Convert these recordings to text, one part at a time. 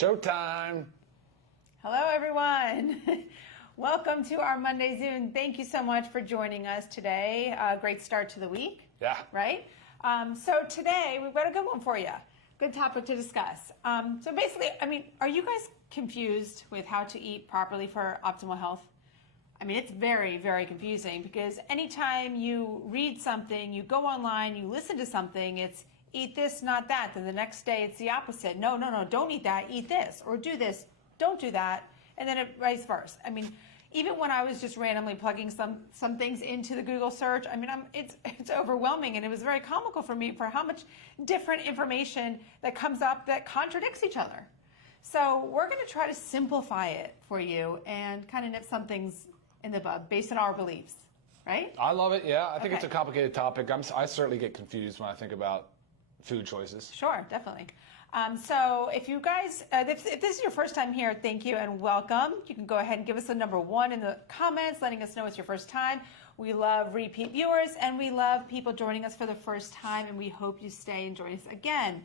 Showtime. Hello, everyone. Welcome to our Monday Zoom. Thank you so much for joining us today. Great start to the week. Yeah. Right? So today, we've got a good one for you. Good topic to discuss. So basically, are you guys confused with how to eat properly for optimal health? It's very, very confusing because anytime you read something, you go online, you listen to something, it's eat this, not that. Then the next day it's the opposite. No, don't eat that, eat this. Or do this, don't do that. And then it vice versa. Even when I was just randomly plugging some things into the Google search, it's overwhelming. And it was very comical for me for how much different information that comes up that contradicts each other. So we're going to try to simplify it for you and kind of nip some things in the bud based on our beliefs, right? I love it, yeah. I think it's a complicated topic. I certainly get confused when I think about food choices. Sure, definitely. So if you guys, if this is your first time here, thank you and welcome. You can go ahead and give us a number 1 in the comments, letting us know it's your first time. We love repeat viewers and we love people joining us for the first time, and we hope you stay and join us again.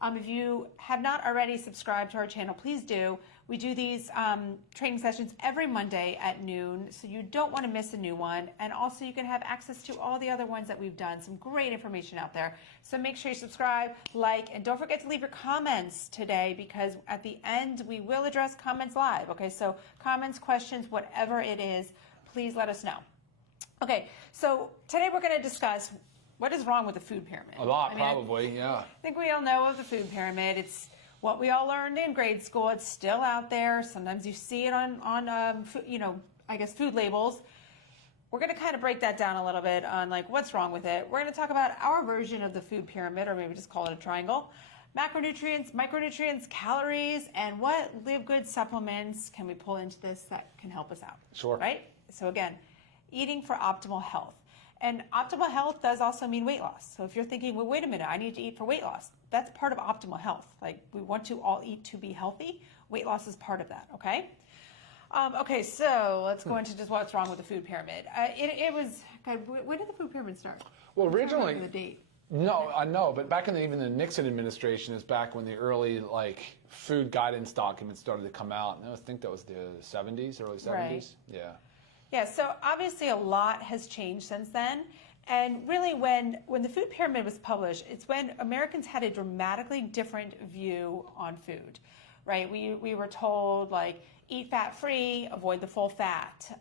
If you have not already subscribed to our channel, please do. We do these training sessions every Monday at noon, so you don't want to miss a new one. And also you can have access to all the other ones that we've done. Some great information out there. So make sure you subscribe, like, and don't forget to leave your comments today, because at the end we will address comments live. Okay, so comments, questions, whatever it is, please let us know. Okay, so today we're going to discuss what is wrong with the food pyramid? A lot, probably, yeah. I think we all know of the food pyramid. It's what we all learned in grade school. It's still out there. Sometimes you see it on food labels. We're going to kind of break that down a little bit on what's wrong with it. We're going to talk about our version of the food pyramid, or maybe just call it a triangle. Macronutrients, micronutrients, calories, and what Live Good supplements can we pull into this that can help us out? Sure. Right? So again, eating for optimal health. And optimal health does also mean weight loss. So if you're thinking, well, wait a minute, I need to eat for weight loss. That's part of optimal health. We want to all eat to be healthy. Weight loss is part of that, okay? Okay, so let's go into just what's wrong with the food pyramid. When did the food pyramid start? Well, originally, the date. No, I know, but back in even the Nixon administration is back when the early food guidance documents started to come out. And I think that was the 70s, early 70s. Right. Yeah. Yeah, so obviously a lot has changed since then. And really when the food pyramid was published, it's when Americans had a dramatically different view on food, right? We were told eat fat-free, avoid the full fat.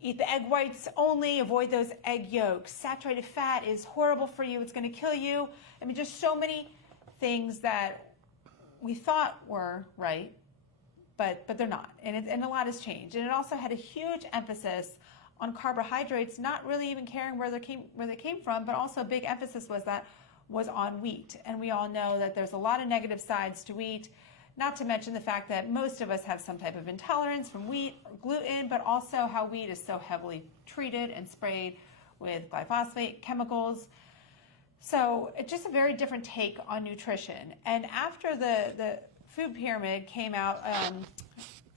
Eat the egg whites only, avoid those egg yolks. Saturated fat is horrible for you, it's going to kill you. Just so many things that we thought were right, but they're not, and a lot has changed. And it also had a huge emphasis on carbohydrates, not really even caring where they came from, but also a big emphasis was on wheat. And we all know that there's a lot of negative sides to wheat, not to mention the fact that most of us have some type of intolerance from wheat or gluten, but also how wheat is so heavily treated and sprayed with glyphosate chemicals. So it's just a very different take on nutrition. And after the food pyramid came out, I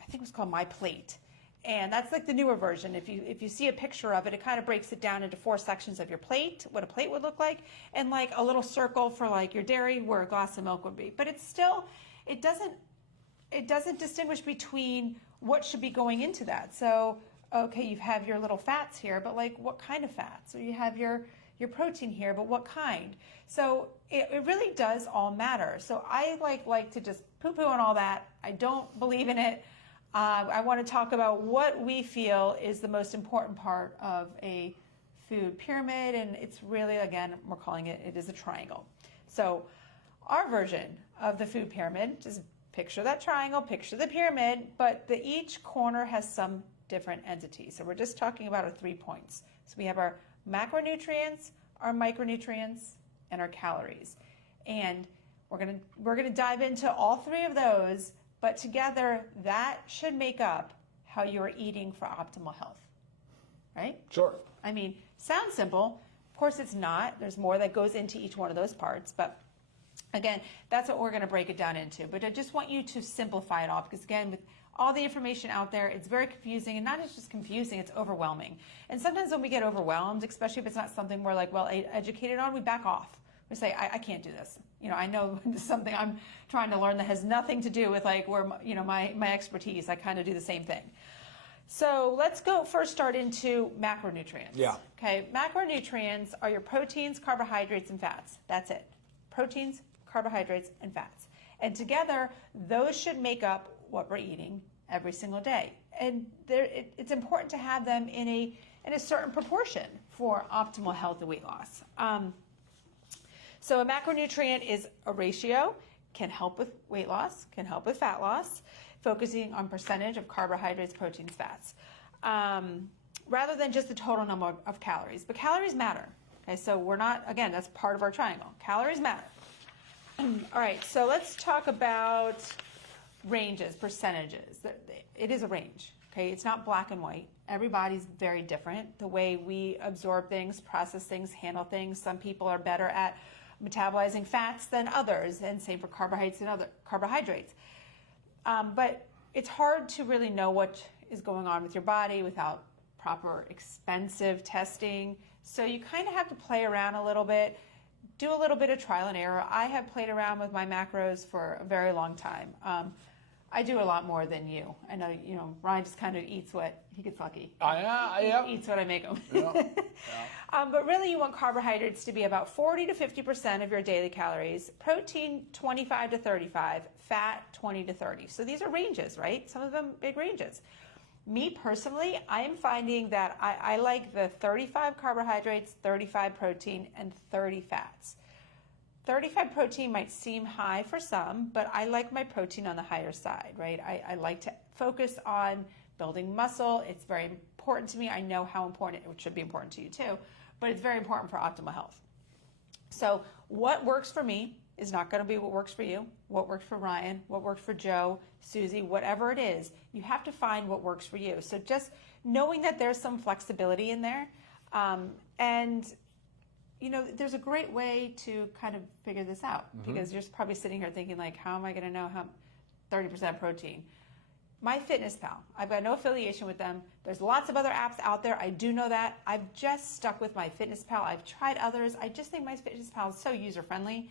think it was called My Plate. And that's the newer version. If you see a picture of it, it kind of breaks it down into 4 sections of your plate, what a plate would look like, and a little circle for your dairy where a glass of milk would be. But it's still, it doesn't distinguish between what should be going into that. So, okay, you have your little fats here, but what kind of fats? So you have your protein here, but what kind? So it really does all matter. So I like to just poo-poo on all that. I don't believe in it. I want to talk about what we feel is the most important part of a food pyramid, and it's really, again, we're calling it is a triangle. So our version of the food pyramid, just picture that triangle, picture the pyramid, but each corner has some different entities. So we're just talking about our 3 points. So we have our macronutrients, our micronutrients, and our calories. And we're gonna dive into all 3 of those, but together that should make up how you're eating for optimal health, right? Sure. Sounds simple. Of course it's not. There's more that goes into each one of those parts, but again, that's what we're going to break it down into. But I just want you to simplify it all, because again, with all the information out there, it's very confusing, and not just confusing, it's overwhelming. And sometimes when we get overwhelmed, especially if it's not something we're well educated on, we back off. We say, I can't do this. I know this is something I'm trying to learn that has nothing to do with like where, my expertise. I kind of do the same thing. So let's start into macronutrients. Yeah. Okay, macronutrients are your proteins, carbohydrates, and fats. That's it. Proteins, carbohydrates, and fats. And together, those should make up what we're eating every single day. And it's important to have them in a certain proportion for optimal health and weight loss. So a macronutrient is a ratio, can help with weight loss, can help with fat loss, focusing on percentage of carbohydrates, proteins, fats, rather than just the total number of calories. But calories matter. Okay, so we're not, again, that's part of our triangle. Calories matter. All right, so let's talk about ranges, percentages. It is a range, okay? It's not black and white. Everybody's very different. The way we absorb things, process things, handle things. Some people are better at metabolizing fats than others, and same for carbohydrates and other carbohydrates. But it's hard to really know what is going on with your body without proper expensive testing. So you kind of have to play around a little bit, do a little bit of trial and error. I have played around with my macros for a very long time. I do a lot more than you. I know, Ryan just kind of eats what he gets lucky. He eats what I make him. Yeah. But really, you want carbohydrates to be about 40 to 50% of your daily calories, protein 25 to 35, fat 20 to 30. So these are ranges, right? Some of them big ranges. Me personally, I am finding that I like the 35 carbohydrates, 35 protein, and 30 fats. 35 protein might seem high for some, but I like my protein on the higher side, right? I like to focus on building muscle. It's very important to me. I know how important it should be important to you too, but it's very important for optimal health. So what works for me is not going to be what works for you, what works for Ryan, what works for Joe, Susie, whatever it is. You have to find what works for you. So just knowing that there's some flexibility in there, and there's a great way to kind of figure this out, because you're probably sitting here thinking like, how am I going to know how 30% protein? MyFitnessPal, I've got no affiliation with them. There's lots of other apps out there. I do know that. I've just stuck with MyFitnessPal. I've tried others. I just think MyFitnessPal is so user-friendly.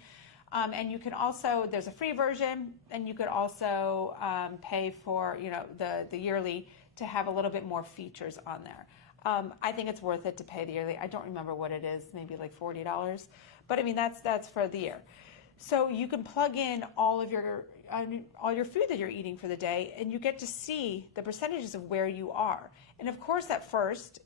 And you can also, there's a free version, and you could also pay for the yearly to have a little bit more features on there. I think it's worth it to pay the yearly. I don't remember what it is, maybe like $40. But I mean, that's for the year. So you can plug in all your food that you're eating for the day, and you get to see the percentages of where you are. And of course, at first,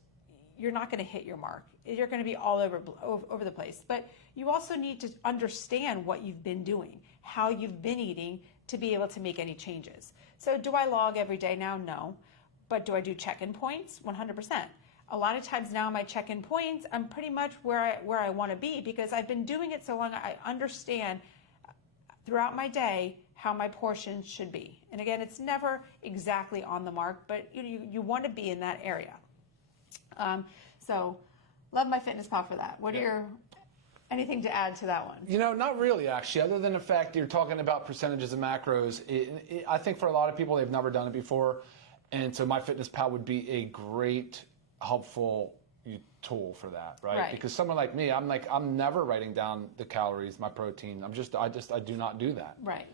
you're not going to hit your mark. You're going to be all over the place. But you also need to understand what you've been doing, how you've been eating, to be able to make any changes. So do I log every day now? No. But do I do check-in points? 100%. A lot of times now my check-in points, I'm pretty much where I want to be, because I've been doing it so long. I understand throughout my day how my portions should be. And again, it's never exactly on the mark, but you want to be in that area. So love MyFitnessPal for that. What are anything to add to that one? Not really, actually, other than the fact you're talking about percentages of macros. I think for a lot of people, they've never done it before. And so MyFitnessPal would be a great, helpful tool for that, right? Because someone like me, I'm never writing down the calories, my protein. I do not do that. Right.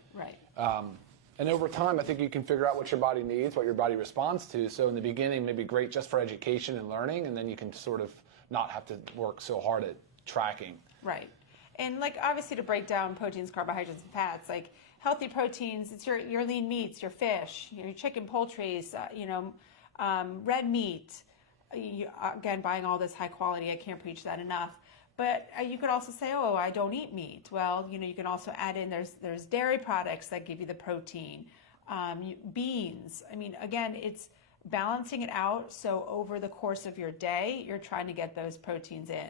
And over time, I think you can figure out what your body needs, what your body responds to. So in the beginning, maybe great just for education and learning, and then you can sort of not have to work so hard at tracking. Right. And obviously to break down proteins, carbohydrates, and fats, healthy proteins, it's your lean meats, your fish, your chicken, poultry, red meat. Again, buying all this high quality, I can't preach that enough. But you could also say, oh, I don't eat meat. Well, you can also add in, there's dairy products that give you the protein, beans. I mean, again, it's balancing it out. So over the course of your day, you're trying to get those proteins in.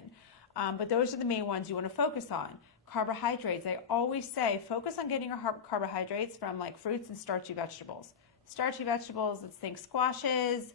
But those are the main ones you want to focus on. Carbohydrates, I always say, focus on getting your carbohydrates from fruits and starchy vegetables. Starchy vegetables, let's think squashes,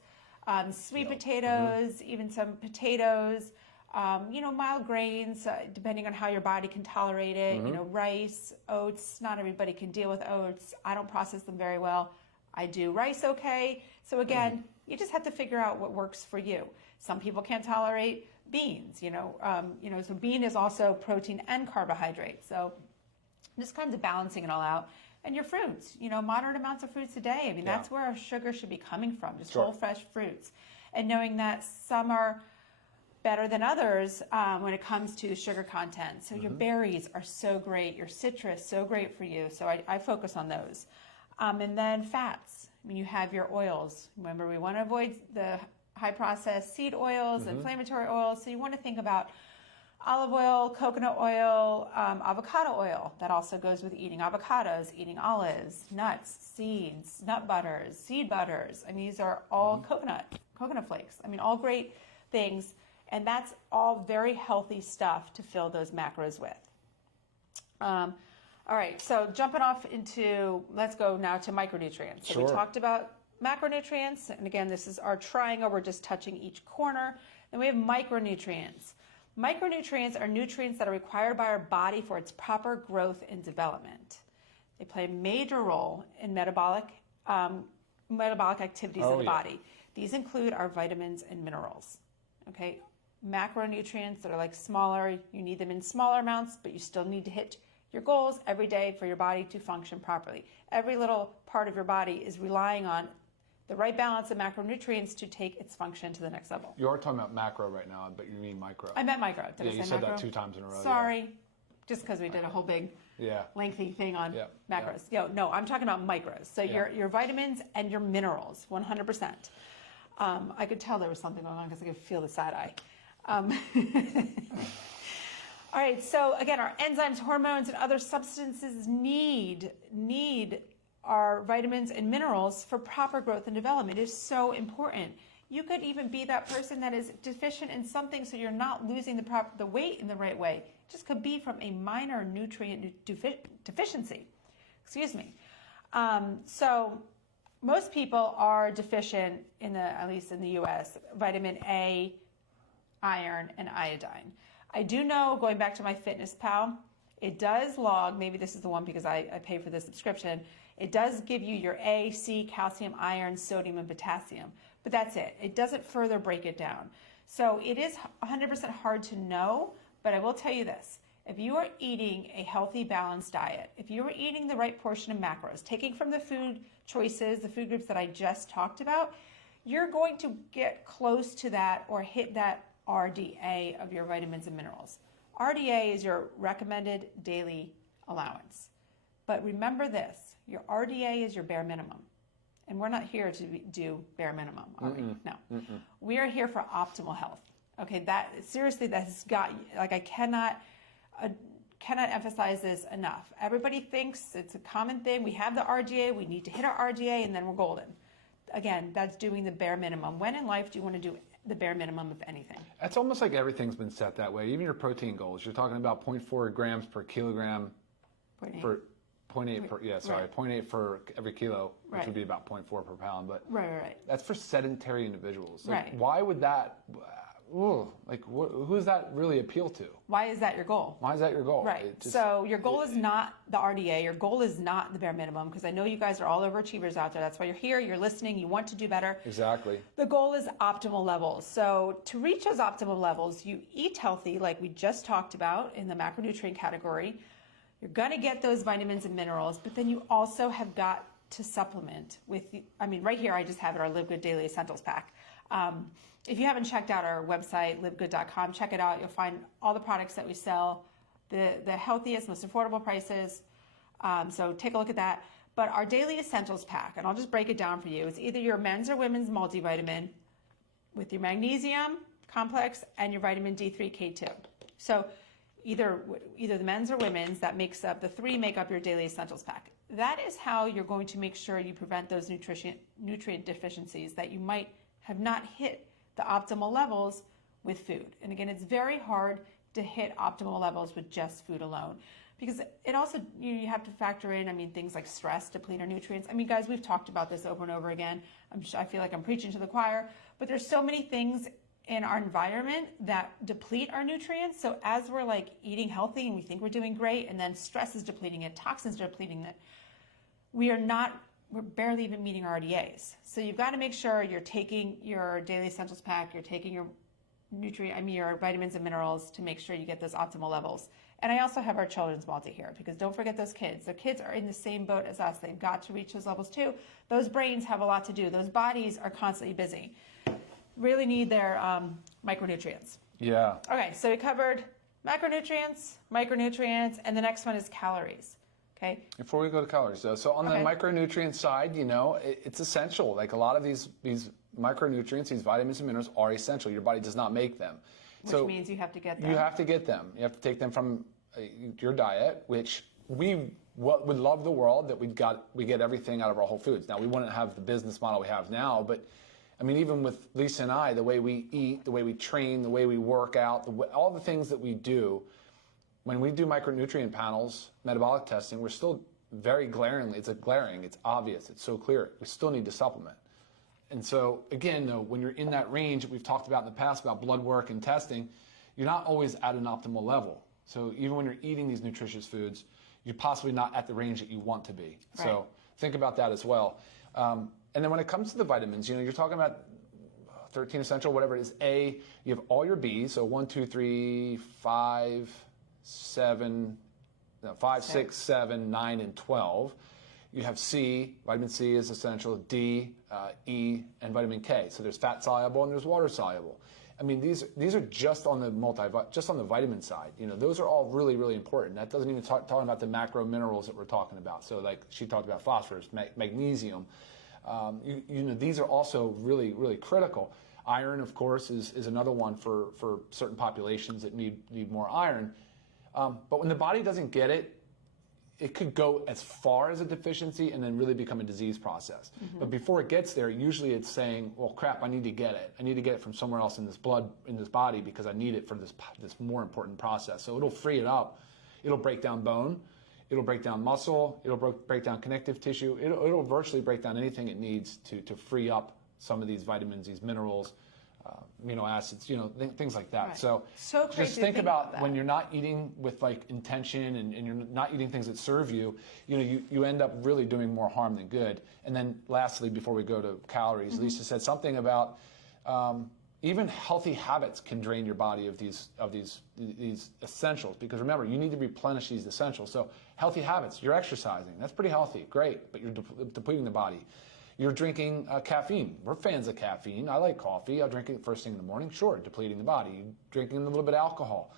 sweet potatoes, even some potatoes, mild grains, depending on how your body can tolerate it, rice, oats. Not everybody can deal with oats. I don't process them very well. I do rice okay. So again, you just have to figure out what works for you. Some people can't tolerate beans, so bean is also protein and carbohydrate. So just kind of balancing it all out. And your fruits, moderate amounts of fruits a day. I mean, that's where our sugar should be coming from, just whole fresh fruits. And knowing that some are better than others when it comes to sugar content. So your berries are so great, your citrus, so great for you. So I focus on those. And then fats. I mean, you have your oils. Remember, we want to avoid the high processed seed oils, inflammatory oils. So you want to think about olive oil, coconut oil, avocado oil. That also goes with eating avocados, eating olives, nuts, seeds, nut butters, seed butters. I mean, these are all coconut flakes. I mean, all great things. And that's all very healthy stuff to fill those macros with. All right, so jumping off into, let's go now to micronutrients. So we talked about macronutrients, and again, this is our triangle. We're just touching each corner. Then we have micronutrients. Micronutrients are nutrients that are required by our body for its proper growth and development. They play a major role in metabolic activities of the body. These include our vitamins and minerals. Okay, macronutrients that are like smaller, you need them in smaller amounts, but you still need to hit your goals every day for your body to function properly. Every little part of your body is relying on the right balance of macronutrients to take its function to the next level. You are talking about macro right now, but you mean micro. I meant micro. Did I say you said macro? that 2 times in a row. Sorry, just because we did a whole big lengthy thing on macros. No, I'm talking about micros. So your vitamins and your minerals, 100%. I could tell there was something going on because I could feel the side eye. All right, so again, our enzymes, hormones, and other substances need our vitamins and minerals for proper growth and development. It is so important. You could even be that person that is deficient in something, so you're not losing the weight in the right way. It just could be from a minor nutrient deficiency. Excuse me. So most people are deficient at least in the U.S., vitamin A, iron, and iodine. I do know, going back to my FitnessPal, it does log, maybe this is the one because I pay for the subscription, it does give you your A, C, calcium, iron, sodium, and potassium. But that's it. It doesn't further break it down. So it is 100% hard to know, but I will tell you this. If you are eating a healthy, balanced diet, if you are eating the right portion of macros, taking from the food choices, the food groups that I just talked about, you're going to get close to that or hit that RDA of your vitamins and minerals. RDA is your recommended daily allowance. But remember this, your RDA is your bare minimum. And we're not here to do bare minimum, are we? No. We are here for optimal health. Okay, that has got, like, I cannot emphasize this enough. Everybody thinks it's a common thing. We have the RDA, we need to hit our RDA, and then we're golden. Again, that's doing the bare minimum. When in life do you want to do the bare minimum of anything? It's almost like everything's been set that way. Even your protein goals. You're talking about 0.4 grams per kilogram. 0.8 for every kilo, which would be about 0.4 per pound. But that's for sedentary individuals. Like, why would that? Who does that really appeal to? Why is that your goal? Why is that your goal? Right. So your goal is not the RDA. Your goal is not the bare minimum, because I know you guys are all overachievers out there. That's why you're here. You're listening. You want to do better. Exactly. The goal is optimal levels. So to reach those optimal levels, you eat healthy, like we just talked about in the macronutrient category. You're going to get those vitamins and minerals, but then you also have got to supplement with, right here I just have it, our Live Good Daily Essentials Pack. If you haven't checked out our website, livegood.com, check it out. You'll find all the products that we sell, the healthiest, most affordable prices. So take a look at that. But our Daily Essentials Pack, and I'll just break it down for you. It's either your men's or women's multivitamin with your magnesium complex and your vitamin D3, K2. So either the men's or women's, that makes up, the three make up your Daily Essentials Pack. That is how you're going to make sure you prevent those nutrient deficiencies that you might have not hit the optimal levels with food. And again, it's very hard to hit optimal levels with just food alone, because it also, you have to factor in, things like stress deplete our nutrients. Guys, we've talked about this over and over again. I feel like I'm preaching to the choir, but there's so many things in our environment that deplete our nutrients. So as we're eating healthy and we think we're doing great, and then stress is depleting it, toxins are depleting it, we're barely even meeting our RDAs. So you've got to make sure you're taking your Daily Essentials Pack, you're taking your your vitamins and minerals to make sure you get those optimal levels. And I also have our children's multi here, because don't forget those kids. The kids are in the same boat as us. They've got to reach those levels too. Those brains have a lot to do. Those bodies are constantly busy. Really need their micronutrients. Yeah. Okay, so we covered macronutrients, micronutrients, and the next one is calories. Okay. Before we go to calories, though, so on the micronutrient side, it's essential. Like a lot of these micronutrients, these vitamins and minerals are essential. Your body does not make them. Which means you have to get them. You have to get them. You have to take them from your diet, which we would love the world that we get everything out of our whole foods. Now, we wouldn't have the business model we have now, but I mean, even with Lisa and I, the way we eat, the way we train, the way we work out, all the things that we do, when we do micronutrient panels, metabolic testing, we're still very glaringly, it's obvious, it's so clear. We still need to supplement. And so, again, though, when you're in that range that we've talked about in the past about blood work and testing, you're not always at an optimal level. So even when you're eating these nutritious foods, you're possibly not at the range that you want to be. Right. So think about that as well. And then when it comes to the vitamins, you're talking about 13 essential, whatever it is. A, you have all your B's, so 1, 2, 3, 5, 6, 7, 9, and 12. You have C, vitamin C is essential, D, E, and vitamin K. So there's fat soluble and there's water soluble. I mean, these are just on the vitamin side. Those are all really, really important. That doesn't even talk about the macro minerals that we're talking about. So like she talked about phosphorus, magnesium. These are also really, really critical. Iron, of course, is another one for certain populations that need more iron. But when the body doesn't get it, it could go as far as a deficiency and then really become a disease process. Mm-hmm. But before it gets there, usually it's saying, well, crap, I need to get it. I need to get it from somewhere else in this blood, in this body, because I need it for this more important process. So it'll free it up. It'll break down bone. It'll break down muscle. It'll break down connective tissue. It'll virtually break down anything it needs to free up some of these vitamins, these minerals, amino acids, things like that. Right. So just think about when you're not eating with like intention and you're not eating things that serve you, you end up really doing more harm than good. And then lastly, before we go to calories, mm-hmm. Lisa said something about even healthy habits can drain your body of these essentials, because remember, you need to replenish these essentials. So healthy habits, you're exercising, that's pretty healthy, great, but you're depleting the body. You're drinking caffeine. We're fans of caffeine. I like coffee. I'll drink it first thing in the morning. Sure, depleting the body. You're drinking a little bit of alcohol,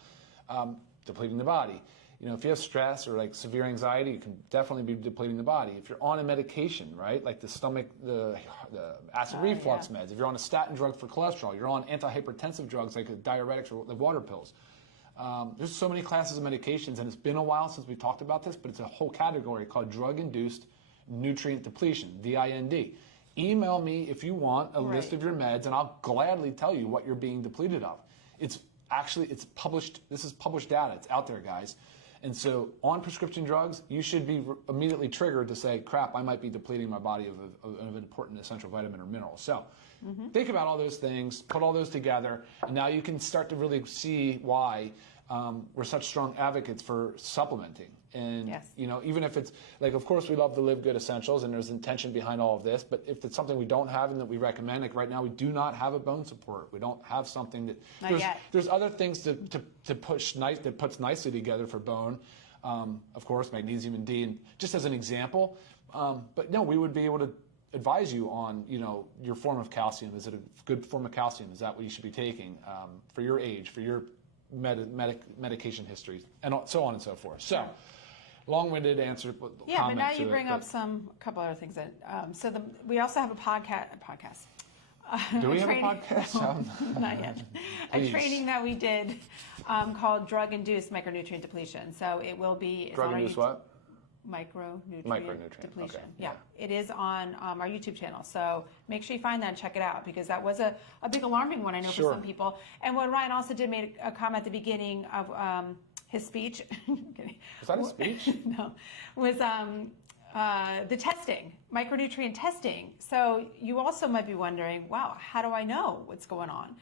depleting the body. If you have stress or like severe anxiety, you can definitely be depleting the body. If you're on a medication, right, like the acid reflux meds, if you're on a statin drug for cholesterol, you're on antihypertensive drugs like diuretics or the water pills. There's so many classes of medications, and it's been a while since we talked about this, but it's a whole category called drug-induced nutrient depletion, DIND. Email me if you want a list of your meds, and I'll gladly tell you what you're being depleted of. It's published. This is published data. It's out there, guys. And so on prescription drugs, you should be immediately triggered to say, crap, I might be depleting my body of an important essential vitamin or mineral. So think about all those things, put all those together, and now you can start to really see why we're such strong advocates for supplementing. And, even if it's, like, of course, we love the Live Good Essentials, and there's intention behind all of this, but if it's something we don't have and that we recommend, like right now, we do not have a bone support. We don't have something that, there's other things to push that puts nicely together for bone. Of course, magnesium and D, and just as an example. But no, we would be able to advise you on, your form of calcium. Is it a good form of calcium? Is that what you should be taking for your age, for your medication history, and so on and so forth. So, long-winded answer. Yeah, but now you bring up a couple other things. We also have a podcast. Do we have a podcast? No, not yet. A training that we did called Drug-Induced Micronutrient Depletion. So it will be... Drug-induced what? Micronutrient depletion. Okay. Yeah, it is on our YouTube channel. So make sure you find that and check it out, because that was a big alarming one, I know, for some people. And what Ryan also did made a comment at the beginning of his speech. Was that a speech? No, was the testing, micronutrient testing. So you also might be wondering, wow, how do I know what's going on?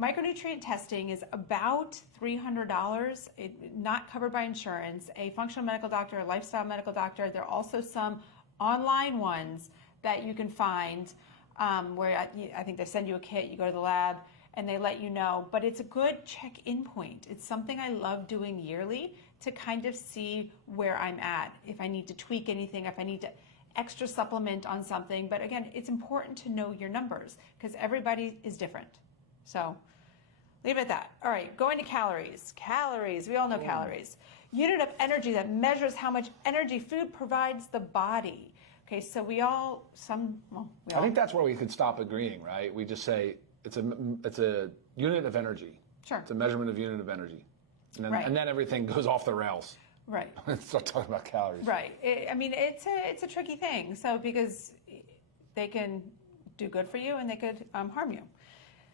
Micronutrient testing is about $300, not covered by insurance. A functional medical doctor, a lifestyle medical doctor. There are also some online ones that you can find where I think they send you a kit, you go to the lab, and they let you know. But it's a good check-in point. It's something I love doing yearly to kind of see where I'm at, if I need to tweak anything, if I need to extra supplement on something. But again, it's important to know your numbers because everybody is different. So leave it at that. All right, going to calories. Calories, we all know calories. Unit of energy that measures how much energy food provides the body. Okay, so I think that's where we could stop agreeing, right? We just say it's a unit of energy. Sure. It's a measurement of unit of energy. And then, Right. and then everything goes off the rails. Right. Start talking about calories. Right. It's a tricky thing. So because they can do good for you and they could harm you.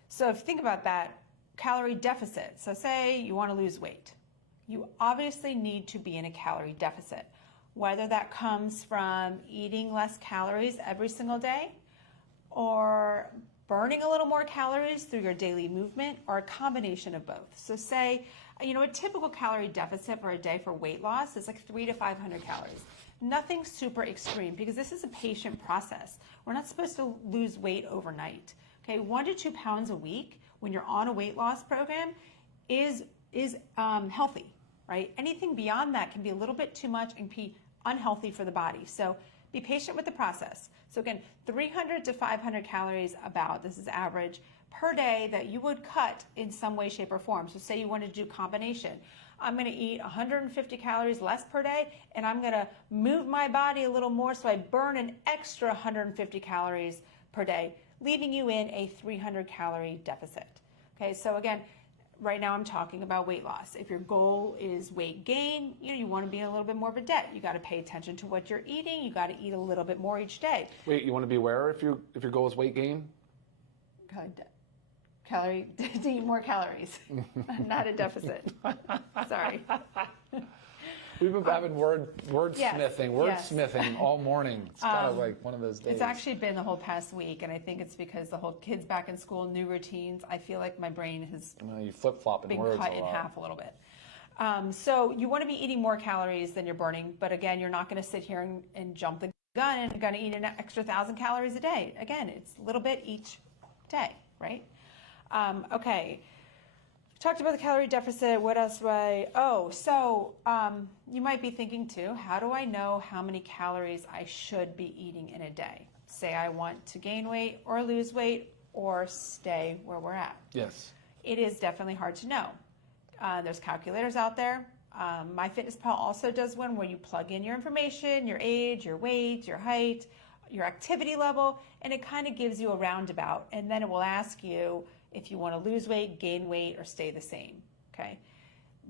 So if you think about that, calorie deficit. So say you want to lose weight. You obviously need to be in a calorie deficit, whether that comes from eating less calories every single day or burning a little more calories through your daily movement or a combination of both. So say, a typical calorie deficit for a day for weight loss is like 300 to 500 calories. Nothing super extreme because this is a patient process. We're not supposed to lose weight overnight. Okay, 1 to 2 pounds a week when you're on a weight loss program is healthy, right? Anything beyond that can be a little bit too much and be unhealthy for the body. So be patient with the process. So again, 300 to 500 calories this is average, per day that you would cut in some way, shape, or form. So say you wanted to do combination. I'm going to eat 150 calories less per day, and I'm going to move my body a little more so I burn an extra 150 calories per day, leaving you in a 300 calorie deficit. Okay, so again, right now I'm talking about weight loss. If your goal is weight gain, you want to be in a little bit more of a debt. You got to pay attention to what you're eating. You got to eat a little bit more each day. Wait, you want to be aware if your goal is weight gain? To eat more calories, not a deficit. Sorry. We've been having wordsmithing Yes. all morning. It's kind of like one of those days. It's actually been the whole past week, and I think it's because the whole kids back in school, new routines. I feel like my brain has you flip-flopping been words cut a in lot. half a little bit. So you want to be eating more calories than you're burning, but again, you're not going to sit here and jump the gun and going to eat an extra 1,000 calories a day. Again, it's a little bit each day, right? Okay. Talked about the calorie deficit. What else do you might be thinking too, how do I know how many calories I should be eating in a day? Say I want to gain weight or lose weight or stay where we're at. Yes. It is definitely hard to know. There's calculators out there. MyFitnessPal also does one where you plug in your information, your age, your weight, your height, your activity level, and it kind of gives you a roundabout. And then it will ask you if you want to lose weight, gain weight, or stay the same, okay?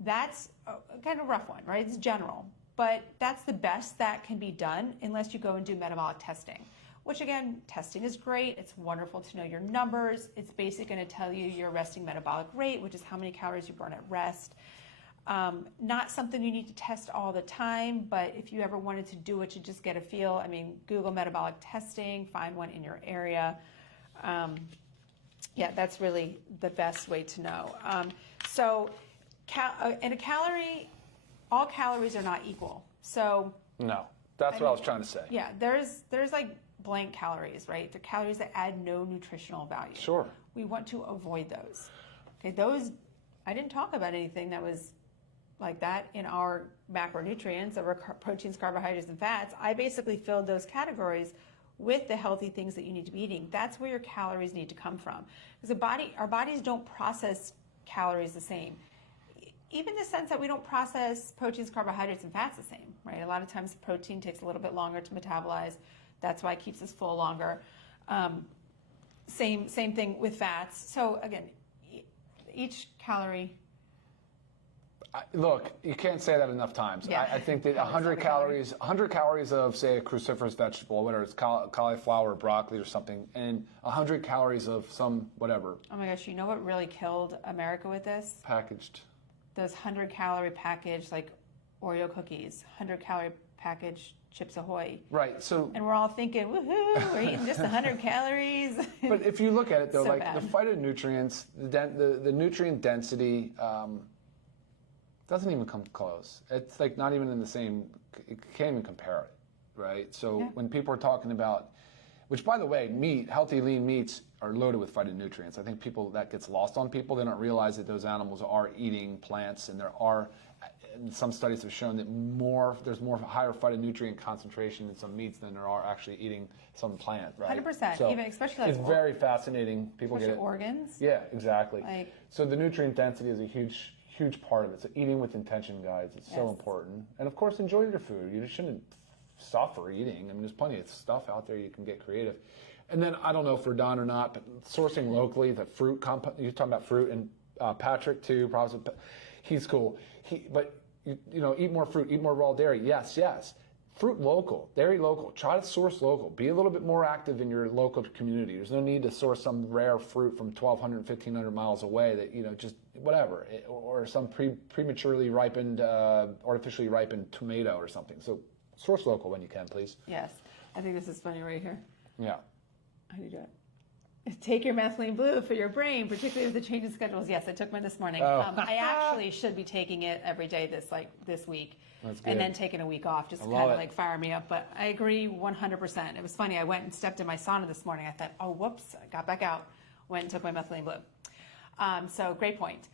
That's a kind of rough one, right? It's general, but that's the best that can be done unless you go and do metabolic testing, which again, testing is great. It's wonderful to know your numbers. It's basically going to tell you your resting metabolic rate, which is how many calories you burn at rest. Not something you need to test all the time, but if you ever wanted to do it to just get a feel, Google metabolic testing, find one in your area. Yeah, that's really the best way to know. In a calorie, all calories are not equal. So No, that's what I was trying to say. yeah, there's like blank calories, right? They're calories that add no nutritional value. Sure. We want to avoid those. Okay, those, I didn't talk about anything that was like that in our macronutrients, or proteins, carbohydrates, and fats. I basically filled those categories with the healthy things that you need to be eating. That's where your calories need to come from. Because our bodies don't process calories the same. Even in the sense that we don't process proteins, carbohydrates, and fats the same, right? A lot of times protein takes a little bit longer to metabolize. That's why it keeps us full longer. Same thing with fats. So again, each calorie. Look, you can't say that enough times. Yeah. I think that 100 calories of, say, a cruciferous vegetable, whether it's cauliflower or broccoli or something, and 100 calories of some whatever. Oh my gosh, you know what really killed America with this? Packaged. Those 100-calorie packaged, like Oreo cookies, 100-calorie packaged Chips Ahoy. Right, so... And we're all thinking, woohoo, we're eating just 100 calories. But if you look at it, though, So like bad. the phytonutrients, the nutrient density doesn't even come close. It's like not even in the same, you can't even compare it, right? So Yeah. when people are talking about Which, by the way, healthy lean meats are loaded with phytonutrients. I think that gets lost on people. They don't realize that those animals are eating plants, and and some studies have shown that there's higher phytonutrient concentration in some meats than there are actually eating some plant, right? 100%, So even especially like it's very fascinating. People get it. Organs. Yeah, exactly. So the nutrient density is a huge part of it. So eating with intention, guys, it's so important. And of course, enjoy your food. You just shouldn't suffer eating. I mean, there's plenty of stuff out there you can get creative. And then I don't know if we're done or not, but sourcing locally, the fruit compound. You're talking about fruit, and Patrick too. Probably, he's cool. But eat more fruit, eat more raw dairy. Yes. Fruit local, dairy local. Try to source local. Be a little bit more active in your local community. There's no need to source some rare fruit from 1,200, 1,500 miles away that, just whatever, or some prematurely ripened, artificially ripened tomato or something. So source local when you can, please. Yes. I think this is funny right here. Yeah. How do you do it? Take your methylene blue for your brain, particularly with the change in schedules. Yes, I took mine this morning. Oh. I actually should be taking it every day this week. That's good. And then taking a week off just to kind of fire me up. But I agree 100%. It was funny. I went and stepped in my sauna this morning. I thought, oh, whoops. I got back out. Went and took my methylene blue. So great point.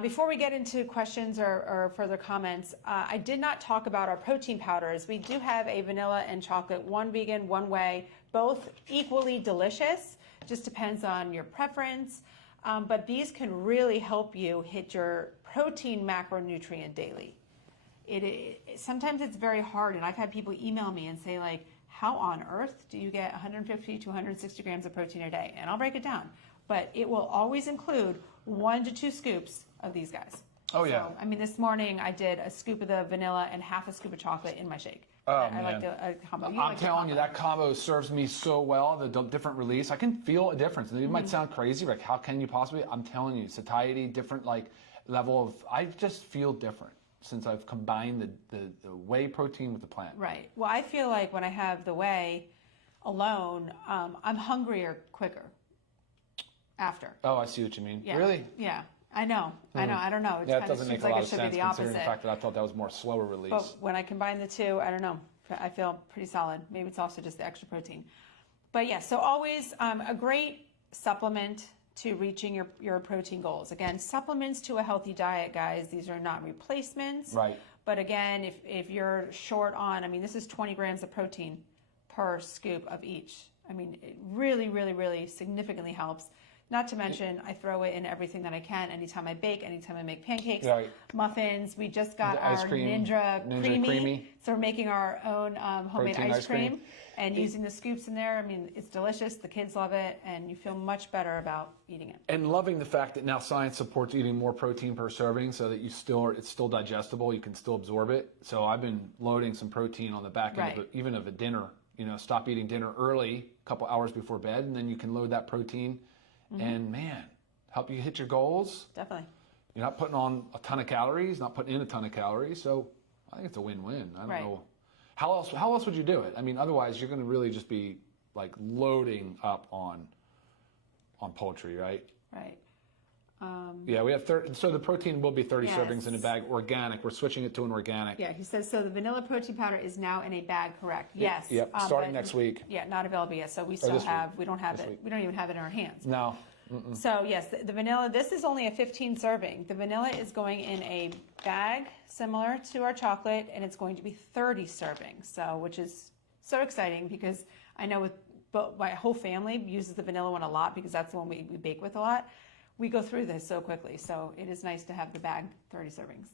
Before we get into questions or further comments, I did not talk about our protein powders. We do have a vanilla and chocolate, one vegan, one whey, both equally delicious. Just depends on your preference. But these can really help you hit your protein macronutrient daily. Sometimes it's very hard, and I've had people email me and say, like, how on earth do you get 150 to 160 grams of protein a day? And I'll break it down. But it will always include 1 to 2 scoops of these guys. Oh, yeah. So, I mean, this morning I did a scoop of the vanilla and half a scoop of chocolate in my shake. Oh, I man. like the combo. I'm telling you, that combo serves me so well, the different release. I can feel a difference. And it might sound crazy, like how can you possibly? I'm telling you, satiety, different level of, I just feel different since I've combined the whey protein with the plant. Right. Well, I feel like when I have the whey alone, I'm hungrier quicker after. Oh, I see what you mean. Yeah. Really? Yeah. I know. I don't know. Yeah, it doesn't make a lot of sense be the considering the opposite. fact that I thought that was more slower release. But when I combine the two, I don't know. I feel pretty solid. Maybe it's also just the extra protein. But yeah, so always a great supplement to reaching your protein goals. Again, supplements to a healthy diet, guys. These are not replacements. Right. But again, if you're short on, I mean, this is 20 grams of protein per scoop of each. I mean, it really, really, really significantly helps. Not to mention, I throw it in everything that I can. Anytime I bake, anytime I make pancakes, muffins. We just got our Ninja Creamy. So we're making our own homemade ice cream and using the scoops in there. I mean, it's delicious. The kids love it, and you feel much better about eating it. And loving the fact that now science supports eating more protein per serving so that it's still digestible. You can still absorb it. So I've been loading some protein on the back end even of a dinner. Stop eating dinner early, a couple hours before bed, and then you can load that protein. And man, help you hit your goals. Definitely. You're not putting on a ton of calories, not putting in a ton of calories. So I think it's a win-win. I don't know. How else would you do it? I mean, otherwise you're going to really just be like loading up on poultry, right? Right. Yeah, we have 30. So the protein will be 30 servings in a bag, organic. We're switching it to an organic. Yeah, he says, so the vanilla protein powder is now in a bag, correct? Yes. Yep, starting next week. Yeah, not available yet. So we still we don't have it. We don't even have it in our hands. No. So yes, the vanilla, this is only a 15 serving. The vanilla is going in a bag similar to our chocolate, and it's going to be 30 servings. So, which is so exciting because I know my whole family uses the vanilla one a lot because that's the one we bake with a lot. We go through this so quickly, so it is nice to have the bag 30 servings.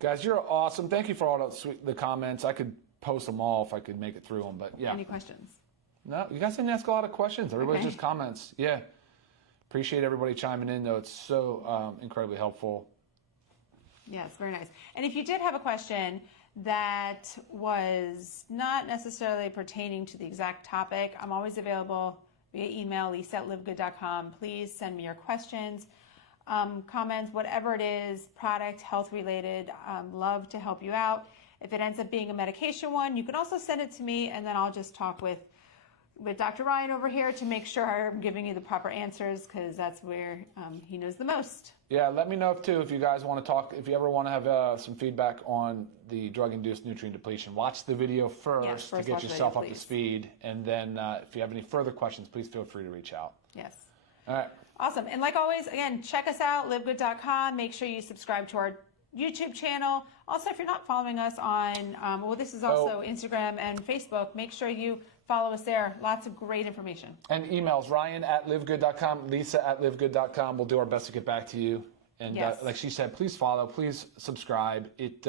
Guys, you're awesome. Thank you for all the comments. I could post them all if I could make it through them, but yeah. Any questions? No, you guys didn't ask a lot of questions. Everybody's just comments. Yeah. Appreciate everybody chiming in, though. It's so incredibly helpful. Yes, very nice. And if you did have a question that was not necessarily pertaining to the exact topic, I'm always available via email, lisa@livegood.com. Please send me your questions, comments, whatever it is, product, health related. Love to help you out. If it ends up being a medication one, you can also send it to me, and then I'll just talk with with Dr. Ryan over here to make sure I'm giving you the proper answers, because that's where he knows the most. Yeah, let me know too if you guys want to talk, if you ever want to have some feedback on the drug-induced nutrient depletion. Watch the video first to get yourself up to speed, and then if you have any further questions, please feel free to reach out. Yes. All right. Awesome. And like always, again, check us out, livegood.com. Make sure you subscribe to our YouTube channel. Also, if you're not following us on, well, this is also Instagram and Facebook, make sure you follow us there. Lots of great information. And emails, Ryan@livegood.com, Lisa@livegood.com. We'll do our best to get back to you. And like she said, please follow, please subscribe. It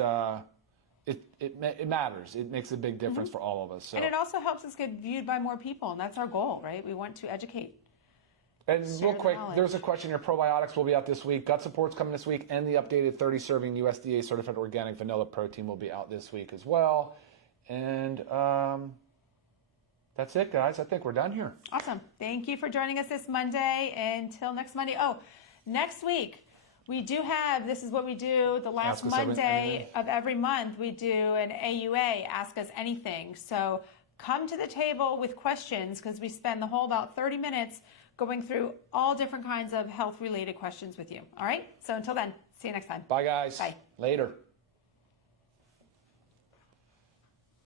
matters. It makes a big difference for all of us. So. And it also helps us get viewed by more people, and that's our goal, right? We want to educate. And real quick, there's a question here. Probiotics will be out this week. Gut Support's coming this week, and the updated 30-serving USDA certified organic vanilla protein will be out this week as well. And that's it, guys. I think we're done here. Awesome. Thank you for joining us this Monday. Until next Monday. Oh, next week we do have, this is what we do the last Monday of every month. We do an AUA, Ask Us Anything. So come to the table with questions, because we spend the whole about 30 minutes going through all different kinds of health-related questions with you. All right? So until then, see you next time. Bye, guys. Bye. Later.